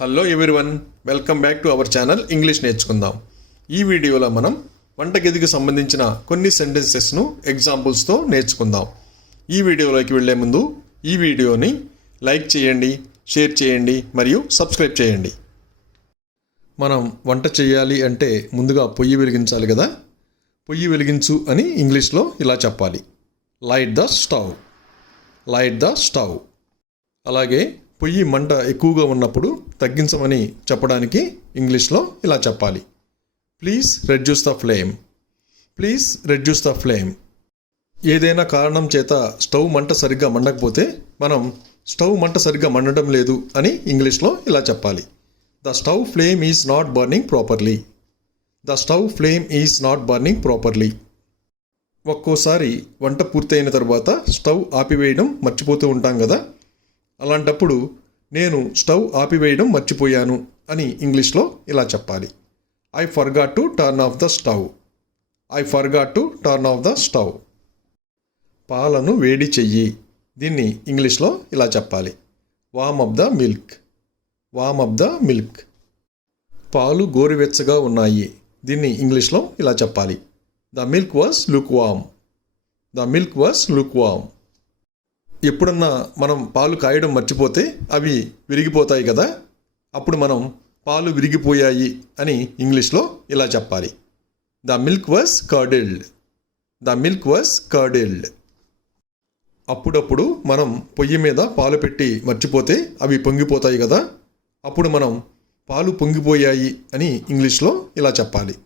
Hello everyone, welcome back to our channel English నేర్చుకుందాం. ఈ వీడియోలో మనం వంటగదికి సంబంధించిన కొన్ని సెంటెన్సెస్ను ఎగ్జాంపుల్స్తో నేర్చుకుందాం. ఈ వీడియోలోకి వెళ్లే ముందు ఈ వీడియోని లైక్ చేయండి, షేర్ చేయండి మరియు సబ్స్క్రైబ్ చేయండి. మనం వంట చేయాలి అంటే ముందుగా పొయ్యి వెలిగించాలి కదా. పొయ్యి వెలిగించు అని ఇంగ్లీష్లో ఇలా చెప్పాలి, light the stove, light the stove. అలాగే పొయ్యి మంట ఎక్కువగా ఉన్నప్పుడు తగ్గించమని చెప్పడానికి ఇంగ్లీష్లో ఇలా చెప్పాలి, please reduce the flame, please reduce the flame. ఏదైనా కారణం చేత స్టవ్ మంట సరిగ్గా మండకపోతే మనం స్టవ్ మంట సరిగ్గా మండడం లేదు అని ఇంగ్లీష్లో ఇలా చెప్పాలి, the stove flame is not burning properly, the stove flame is not burning properly. ఒక్కోసారి వంట పూర్తయిన తర్వాత స్టవ్ ఆపివేయడం మర్చిపోతూ ఉంటాం కదా. అలాంటప్పుడు నేను స్టవ్ ఆపివేయడం మర్చిపోయాను అని ఇంగ్లీష్లో ఇలా చెప్పాలి, I forgot to turn off the stove, I forgot to turn off the stove. పాలను వేడి చెయ్యి, దీన్ని ఇంగ్లీష్లో ఇలా చెప్పాలి, warm up the milk, warm up the milk. పాలు గోరువెచ్చగా ఉన్నాయి, దీన్ని ఇంగ్లీష్లో ఇలా చెప్పాలి, the milk was lukewarm, the milk was lukewarm. ఎప్పుడన్నా మనం పాలు కాయడం మర్చిపోతే అవి విరిగిపోతాయి కదా, అప్పుడు మనం పాలు విరిగిపోయాయి అని ఇంగ్లీష్లో ఇలా చెప్పాలి, the milk was curdled, the milk was curdled. అప్పుడప్పుడు మనం పొయ్యి మీద పాలు పెట్టి మర్చిపోతే అవి పొంగిపోతాయి కదా, అప్పుడు మనం పాలు పొంగిపోయాయి అని ఇంగ్లీష్లో ఇలా చెప్పాలి,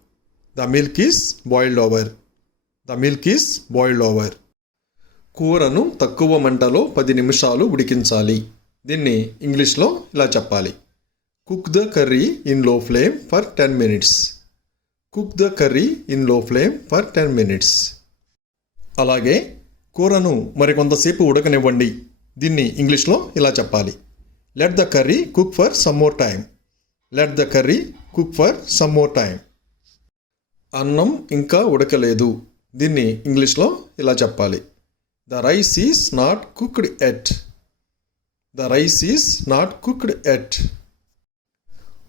the milk is boiled over, the milk is boiled over. కూరను తక్కువ మంటలో 10 నిమిషాలు ఉడికించాలి, దీన్ని ఇంగ్లీష్లో ఇలా చెప్పాలి, కుక్ ద కర్రీ ఇన్ లో flame for 10 minutes, cook the curry in లో ఫ్లేమ్ ఫర్ 10 మినిట్స్. అలాగే కూరను మరికొంతసేపు ఉడకనివ్వండి, దీన్ని ఇంగ్లీష్లో ఇలా చెప్పాలి, let the curry cook for some more time, let the curry cook for some more time. అన్నం ఇంకా ఉడకలేదు, దీన్ని ఇంగ్లీష్లో ఇలా చెప్పాలి, the rice is not cooked yet, the rice is not cooked yet.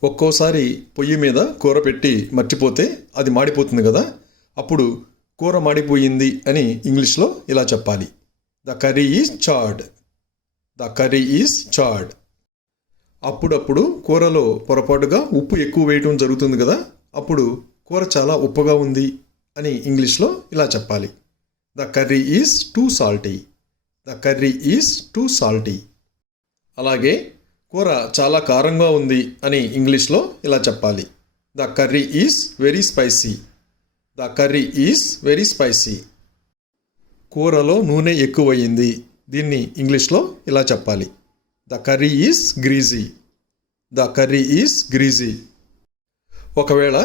ఒక్కోసారి పొయ్యి మీద కూర పెట్టి మర్చిపోతే అది మాడిపోతుంది కదా, అప్పుడు కూర మాడిపోయింది అని ఇంగ్లీష్లో ఇలా చెప్పాలి, the curry is chartered, the curry is chartered. అప్పుడప్పుడు కూరలో పొరపాటుగా ఉప్పు ఎక్కువ వేయటం జరుగుతుంది కదా, అప్పుడు కూర చాలా ఉప్పుగా ఉంది అని ఇంగ్లీష్లో ఇలా చెప్పాలి, the curry is too salty, the curry is too salty. అలాగే కూర చాలా కారంగా ఉంది అని ఇంగ్లీష్లో ఇలా చెప్పాలి, the curry is very spicy, the curry is very spicy. కూరలో నూనె ఎక్కువయింది, దీన్ని ఇంగ్లీష్లో ఇలా చెప్పాలి, the curry is greasy, the curry is greasy. ఒకవేళ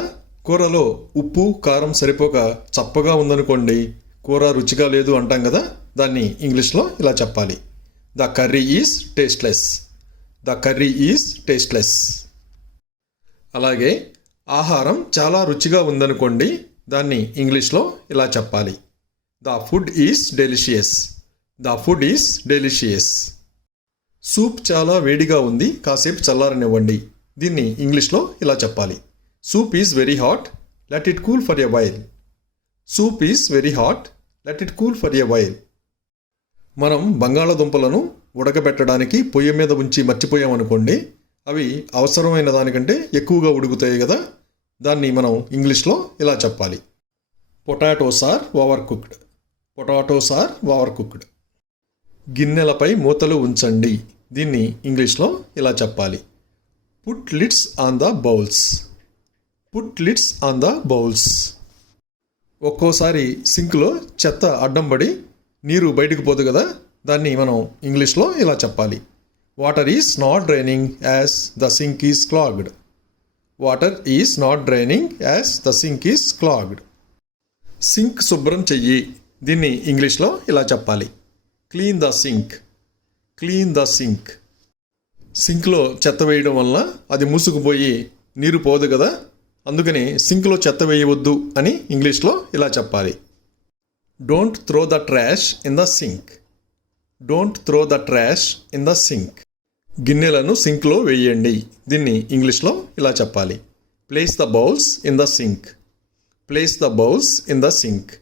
కూరలో ఉప్పు కారం సరిపోక చప్పగా ఉందనుకోండి, కూర రుచిగా లేదు అంటాం కదా, దాన్ని ఇంగ్లీష్లో ఇలా చెప్పాలి, the curry is tasteless, the curry is tasteless. అలాగే ఆహారం చాలా రుచిగా ఉందనుకోండి, దాన్ని ఇంగ్లీష్లో ఇలా చెప్పాలి, the food is delicious, the food is delicious. Soup చాలా వేడిగా ఉంది, కాసేపు చల్లారనివ్వండి, దీన్ని ఇంగ్లీష్లో ఇలా చెప్పాలి, soup is very hot, let it cool for a while, soup is very hot, let it cool for a while. మనం బంగాళాదుంపలను ఉడకబెట్టడానికి పొయ్యి మీద ఉంచి మర్చిపోయామనుకోండి, అవి అవసరమైన దానికంటే ఎక్కువగా ఉడుకుతాయి కదా, దాన్ని మనం ఇంగ్లీష్లో ఇలా చెప్పాలి, potatoes are overcooked, potatoes are overcooked. గిన్నెలపై మూతలు ఉంచండి, దీన్ని ఇంగ్లీష్లో ఇలా చెప్పాలి, put lids on the bowls, put lids on the bowls. ఒక్కోసారి సింక్లో చెత్త అడ్డం పడి నీరు బయటకు పోదు కదా, దాన్ని మనం ఇంగ్లీష్లో ఇలా చెప్పాలి, water is not draining as the sink is clogged, water is not draining as the sink is clogged. Sink శుభ్రం చెయ్యి, దీన్ని ఇంగ్లీష్లో ఇలా చెప్పాలి, clean the sink, clean the sink. సింక్లో చెత్త వేయడం వల్ల అది మూసుకుపోయి నీరు పోదు కదా, అందుకని సింక్లో చెత్త వేయవద్దు అని ఇంగ్లీష్లో ఇలా చెప్పాలి, don't throw the trash in the sink, don't throw the trash in the sink. గిన్నెలను సింక్లో వేయండి. దీన్ని ఇంగ్లీష్లో ఇలా చెప్పాలి. Place the bowls in the sink. Place the bowls in the sink.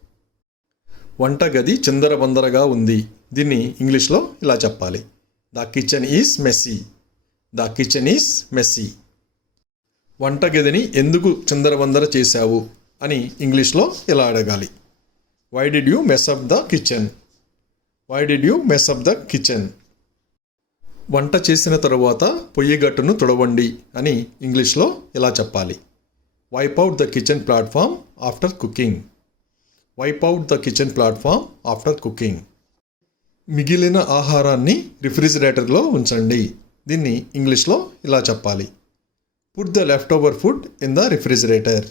వంటగది చిందరవందరగా ఉంది. దీన్ని ఇంగ్లీష్లో ఇలా చెప్పాలి. The kitchen is messy. The kitchen is messy. వంటగదిని ఎందుకు చిందరవందర చేశావు అని ఇంగ్లీష్లో ఇలా అడగాలి. Why did you mess up the kitchen. Why did you mess up the kitchen. వంట చేసిన తరువాత పొయ్యిగట్టును తుడవండి అని ఇంగ్లీష్లో ఇలా చెప్పాలి. Wipe out the kitchen platform after cooking. Wipe out the kitchen platform after cooking. మిగిలిన ఆహారాన్ని రిఫ్రిజిరేటర్లో ఉంచండి. దీన్ని ఇంగ్లీష్లో ఇలా చెప్పాలి. Put the leftover food in the refrigerator.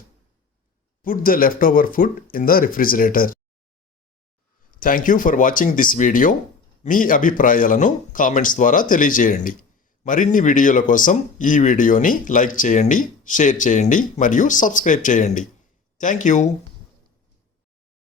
Put the leftover food in the refrigerator. Thank you for watching this video. మీ అభిప్రాయాలను కామెంట్స్ ద్వారా తెలియజేయండి. మరిన్ని వీడియోల కోసం ఈ వీడియోని లైక్ చేయండి, షేర్ చేయండి మరియు సబ్స్క్రైబ్ చేయండి. Thank you.